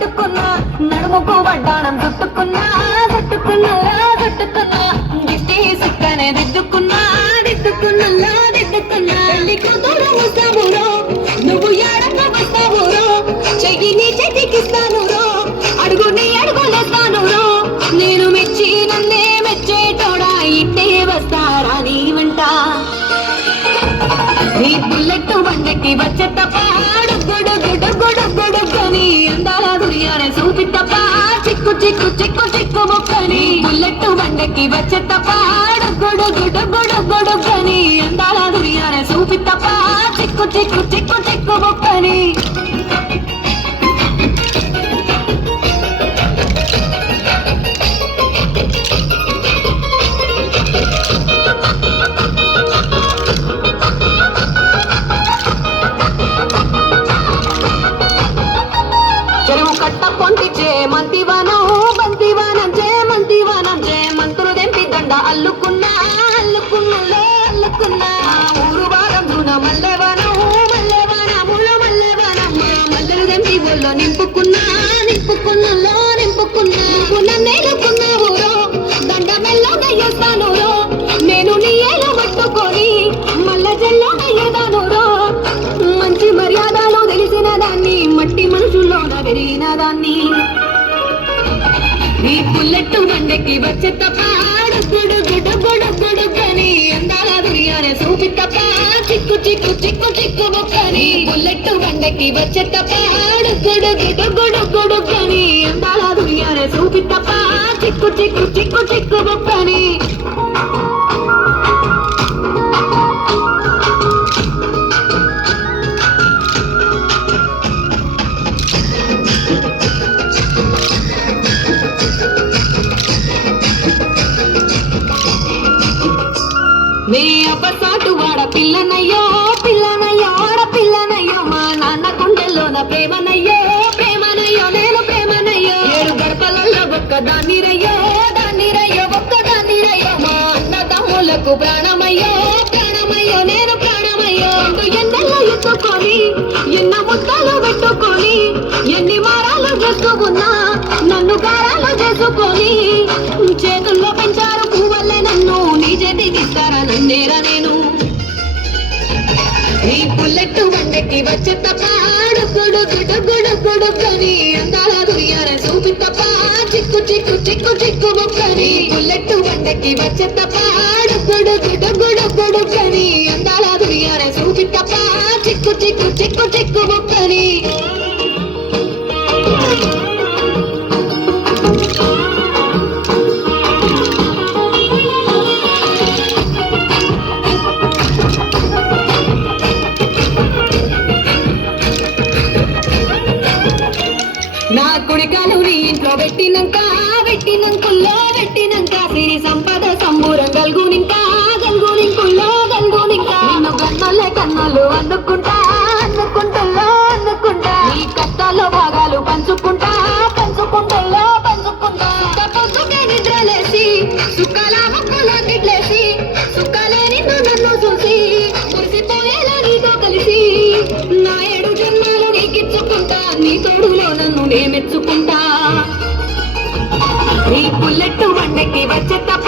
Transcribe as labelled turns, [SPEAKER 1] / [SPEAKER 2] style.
[SPEAKER 1] పెట్టుకున్నా నడుముకు వడ్డాణం చుట్టుకున్నా చుట్టుకున్నా చుట్టుకున్నా. దిష్టి సిక్కనే దిద్దుకున్నా దిద్దుకున్నా దిద్దుకున్నా. కూతురు నువ్వు ఎడంగా వస్తావురో చెయ్యి నీ చేతికిస్తాను రో అడుగు నీ అడుగులేస్తాను రో. నేను మెచ్చి నన్నే మెచ్చేటోడా ఇట్టే వస్తారా నీ వెంట దుర్యానే తప్ప చిక్కు చిక్కు చిక్కు చిక్కు ముక్కని బుల్లెట్ బండకి వచ్చే తప్ప గుడు గుడు గుడు గుడు కని అందాల దుర్యానే చూపి తప్ప చిక్కు చిక్కు చిక్కు పెరిగిన నీ బుల్లెట్ మండకి వచ్చే తప్ప గుడు గుడు గుడు గుడు కని అందాల దుర్యానే సూపి తప్ప చిక్కు చిక్కు చిక్కు చిక్కు బొక్కని బుల్లెట్ మండకి వచ్చే తప్ప గుడు గుడు గుడు గుడు కని అందాల దుర్యానే సూపి తప్ప చిక్కు చిక్కు చిక్కు చిక్కు బొక్కని మే అబ్బసాటు వాడ పిల్లనయ్యో పిల్లనయ్యో ఆడ పిల్లనయ్యో మా నాన్న గుండెల్లోన ప్రేమనయ్యో ప్రేమనయ్యో నేను ప్రేమనయ్యో. ఏడు గడపలలో ఒక్క దాన్ని రయ్యో దాన్ని రయ్యో ఒక్క దాన్ని రయ్యో మా అన్న తమ్ములకు ప్రాణ బండకి వచ్చే తప్ప గుడు గుడు గుడు గుడు కని అందాల దుర్యానే చూపి చిక్కు చిక్కు చిక్కు చిక్కు ముక్కని బుల్లెట్ వండకి వచ్చే తప్ప గుడు గుడు గుడు గుడు కని అందాల దుర్యానే చూపి చిక్కు చిక్కు చిక్కు చిక్కు ముక్క పెట్టినంక పెట్టినంకుల్లో పెట్టినంక సిరి సంపద సంబూరం గల్గునింక గల్గునింకుల్లో గల్గునింక. నిన్ను కన్నోళ్ళే కన్నోళ్ళు అందుకుంటా అందుకుంటల్లో అందుకుంటా. కష్టాల్లో భాగాలు పంచుకుంటా పంచుకుంటల్లో పంచుకుంటా. పొద్దుకే నిద్రలేసి సుఖాల హక్కులో తిట్లేసి సుఖాలే నిన్ను నన్ను చూసి నీతో కలిసి నా ఏడు జన్మాలు నీకిచ్చుకుంటా నీ తోడులో నన్ను నే ఈ బుల్లెట్ బండకి వచ్చే తప్ప